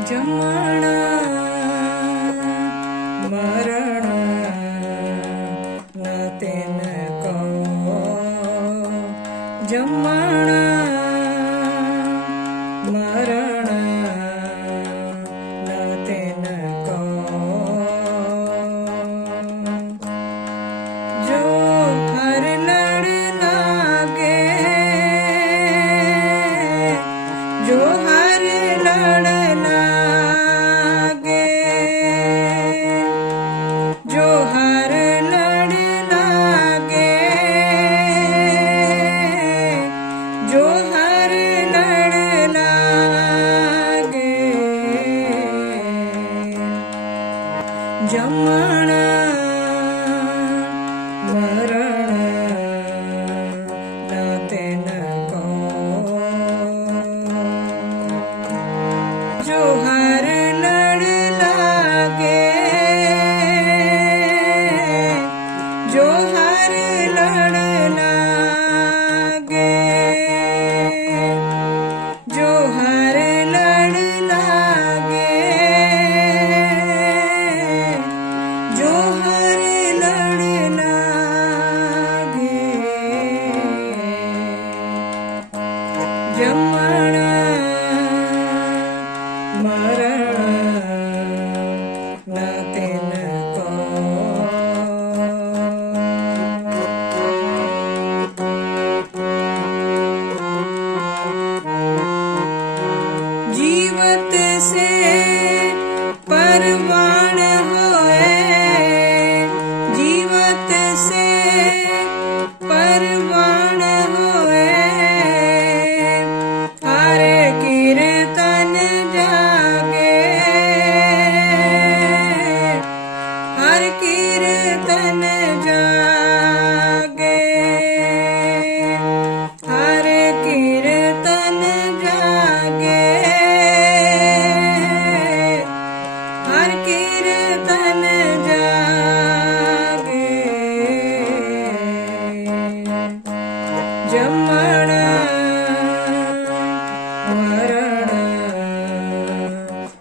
ಜಮಾಣ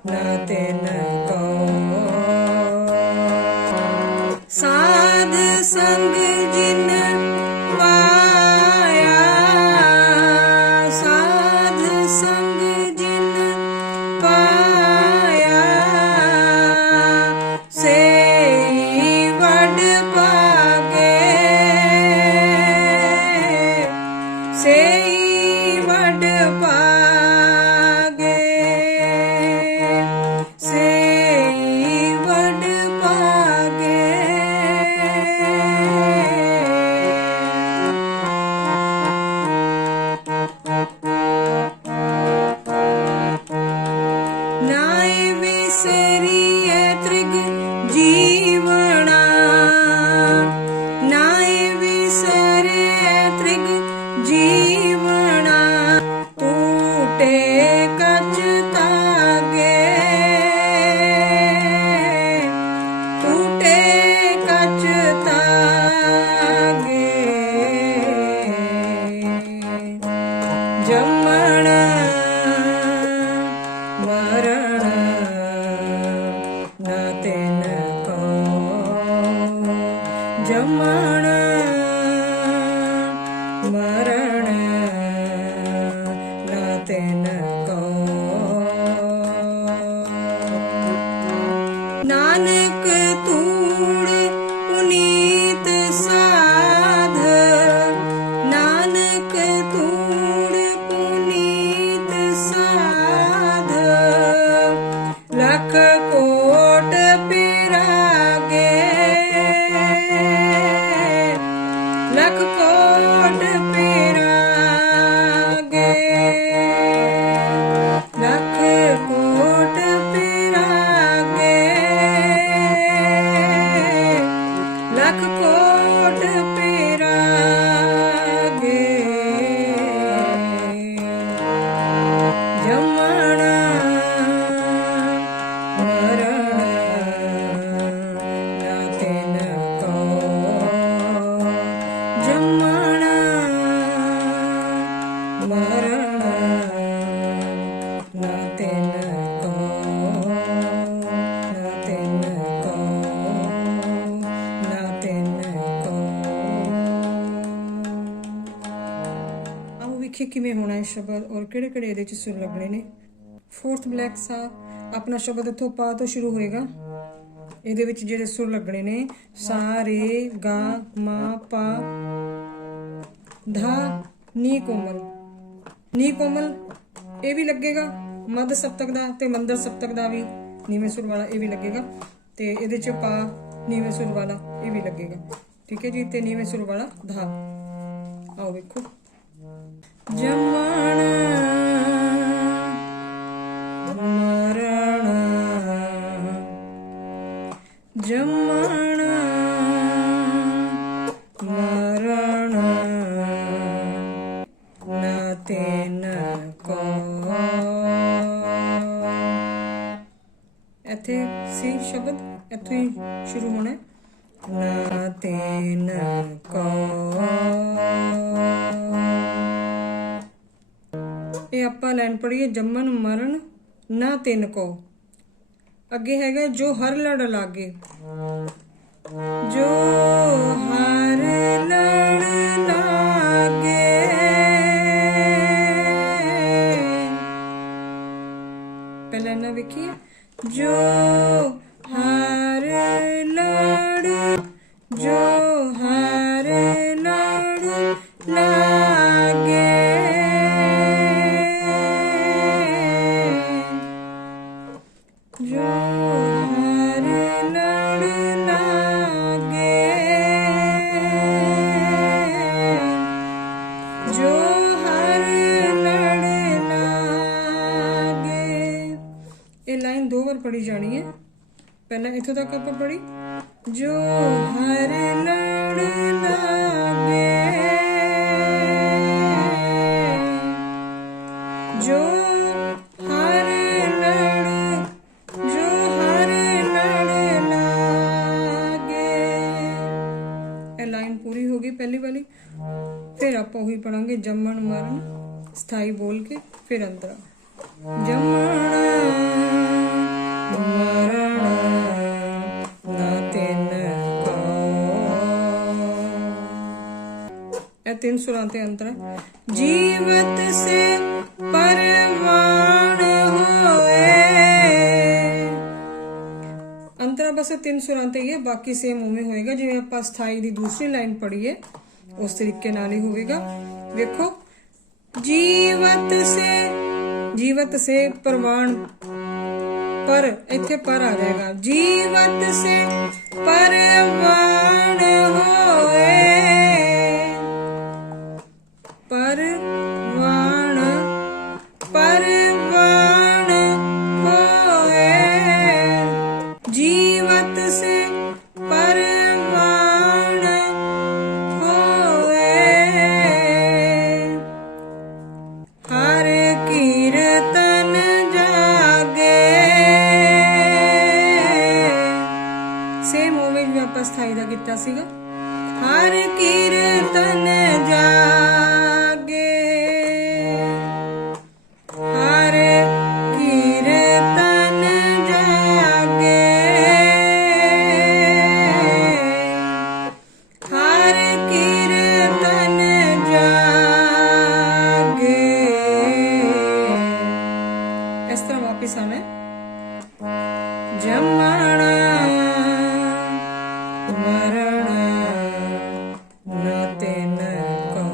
nothing. ਤੇ ਕਜ ਤਾਗੇ ਟੂਟੇ ਕਜ ਤਾਗੇ ਜੰਮਣ ਮਰਣ ਨਾ ਤੈਨ ਕੋ। ਜੰਮਣ Lord, ਕਿਵੇਂ ਹੋਣਾ ਹੈ ਸ਼ਬਦ ਔਰ ਕਿਹੜੇ ਕਿਹੜੇ ਇਹਦੇ ਚ ਸੁਰ ਲੱਗਣੇ ਨੇ। ਫੋਰਥ ਬਲੈਕ ਸਾ ਆਪਣਾ ਸ਼ਬਦ ਇੱਥੋਂ ਪਾ ਤੋਂ ਸ਼ੁਰੂ ਹੋਏਗਾ। ਇਹਦੇ ਵਿੱਚ ਜਿਹੜੇ ਸੁਰ ਲੱਗਣੇ ਨੇ, ਸਾ, ਰੇ, ਗਾ, ਮਾ, ਪਾ, ਧਾ, ਨੀ ਕੋਮਲ। ਨੀ ਕੋਮਲ, ਇਹ ਵੀ ਲੱਗੇਗਾ। ਮੱਧ ਸਪਤਕ ਦਾ ਤੇ ਮੰਦਰ ਸਪਤਕ ਦਾ ਵੀ ਨੀਵੇਂ ਸੁਰ ਵਾਲਾ ਇਹ ਵੀ ਲੱਗੇਗਾ। ਤੇ ਇਹਦੇ ਚ ਪਾ, ਨੀਵੇਂ ਸੁਰ ਵਾਲਾ ਇਹ ਵੀ ਲੱਗੇਗਾ। ਠੀਕ ਹੈ ਜੀ, ਤੇ ਨੀਵੇਂ ਸੁਰ ਵਾਲਾ ਧਾ। ਆਓ ਵੇਖੋ। ਜਮਣ। ਮਰਣ ਜਮਣ। ਮਰਣ ਨਾ ਤੈਨ ਕੋ। ਇੱਥੇ ਸੀ ਸ਼ਬਦ? ਇੱਥੋਂ ਹੀ ਸ਼ੁਰੂ ਹੋਣਾ ਹੈ। ਨਾ ਤੈਨ ਕੋ। ਇਹ ਆਪਾਂ ਲੈਣ ਪੜੀਏ ਜੰਮਨ ਮਰਨ ਨਾ ਤਿੰਨ ਕੋ। ਅੱਗੇ ਹੈਗਾ ਜੋ ਹਰ ਲੜ ਲਾਗੇ। ਜੋ ਹਰ ਲੜ ਲਾਗੇ। ਪਹਿਲਾਂ ਨਾ ਵੇਖੀਏ। ਜੋ ਹਰ ਲੜ, ਜੋ ਹਰ ਪੜੀ ਜਾਣੀ ਹੈ। ਪਹਿਲਾਂ ਇੱਥੋਂ ਤੱਕ ਆਪਾਂ ਪੜੀ ਜੋ ਹਰ ਲੜ ਲਾਗੇ। ਜੋ ਲਾਈਨ ਪੂਰੀ ਹੋ ਗਈ ਪਹਿਲੀ ਵਾਲੀ। ਫਿਰ ਆਪਾਂ ਉਹੀ ਪੜਾਂਗੇ ਜੰਮਣ ਮਰਨ, ਸਥਾਈ ਬੋਲ ਕੇ ਫਿਰ ਅੰਦਰ ਜੰਮਣ ਮਰਨ ਨਾ ਤਿੰਨ ਕੋ ਇਹ ਤਿੰਨ ਸੁਰਾਂ ਤੇ ਅੰਤਰ ਹੈ। ਜੀਵਤ ਸੇ ਪਰਵਾਣ ਹੋਏ। ਅੰਤਰਾ ਬਸ ਤਿੰਨ ਸੁਰਾਂ ਤੇ ਹੀ ਬਾਕੀ ਸੇਮ ਉਵੇਂ ਹੋਏਗਾ। ਜਿਵੇਂ ਆਪਾਂ ਸਥਾਈ ਦੀ ਦੂਸਰੀ ਲਾਈਨ ਪੜ੍ਹੀਏ, ਉਸ ਤਰੀਕੇ ਨਾਲ ਹੀ ਹੋਵੇਗਾ। ਵੇਖੋ, ਜੀਵਤ ਸੇ ਜੀਵਤ ਸੇ ਪ੍ਰਵਾਣ ਪਰ ਇੱਥੇ ਪਰ ਆ ਜਾਏਗਾ। ਜੀਵਤ ਸੇ ਪਰਵਾਣ ਹੋਏ ਮਰਨ ਨਾ ਤਿਨ ਕੋ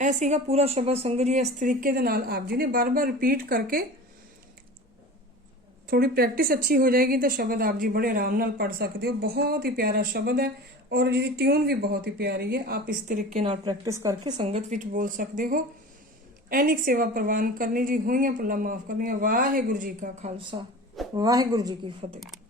ਇਹ ਸੀਗਾ ਪੂਰਾ ਸ਼ਬਦ ਸੰਗਤ ਜੀ, ਇਸ ਤਰੀਕੇ ਦੇ ਨਾਲ ਆਪ ਜੀ ਨੇ ਬਾਰ-ਬਾਰ ਰਿਪੀਟ ਕਰਕੇ ਥੋੜੀ ਪ੍ਰੈਕਟਿਸ ਅੱਛੀ ਹੋ ਜਾਏਗੀ ਤਾਂ ਸ਼ਬਦ ਆਪ ਜੀ ਬੜੇ ਆਰਾਮ ਨਾਲ ਪੜ ਸਕਦੇ ਹੋ। ਬਹੁਤ ਹੀ ਪਿਆਰਾ ਸ਼ਬਦ ਹੈ ਔਰ ਜਿਹਦੀ ਟਿਊਨ ਵੀ ਬਹੁਤ ਹੀ ਪਿਆਰੀ ਹੈ। ਆਪ ਇਸ ਤਰੀਕੇ ਨਾਲ ਪ੍ਰੈਕਟਿਸ ਕਰਕੇ ਸੰਗਤ ਵਿੱਚ ਬੋਲ ਸਕਦੇ ਹੋ। ਐਨਿਕ ਸੇਵਾ ਪ੍ਰਵਾਨ ਕਰਨੀ ਜੀ, ਹੋਈਆਂ ਭੁੱਲਾਂ ਮਾਫ ਕਰਨੀਆਂ। ਵਾਹਿਗੁਰੂ ਜੀ ਕਾ ਖਾਲਸਾ। ਵਾਹਿਗੁਰੂ ਜੀ ਕੀ ਫਤਿਹ।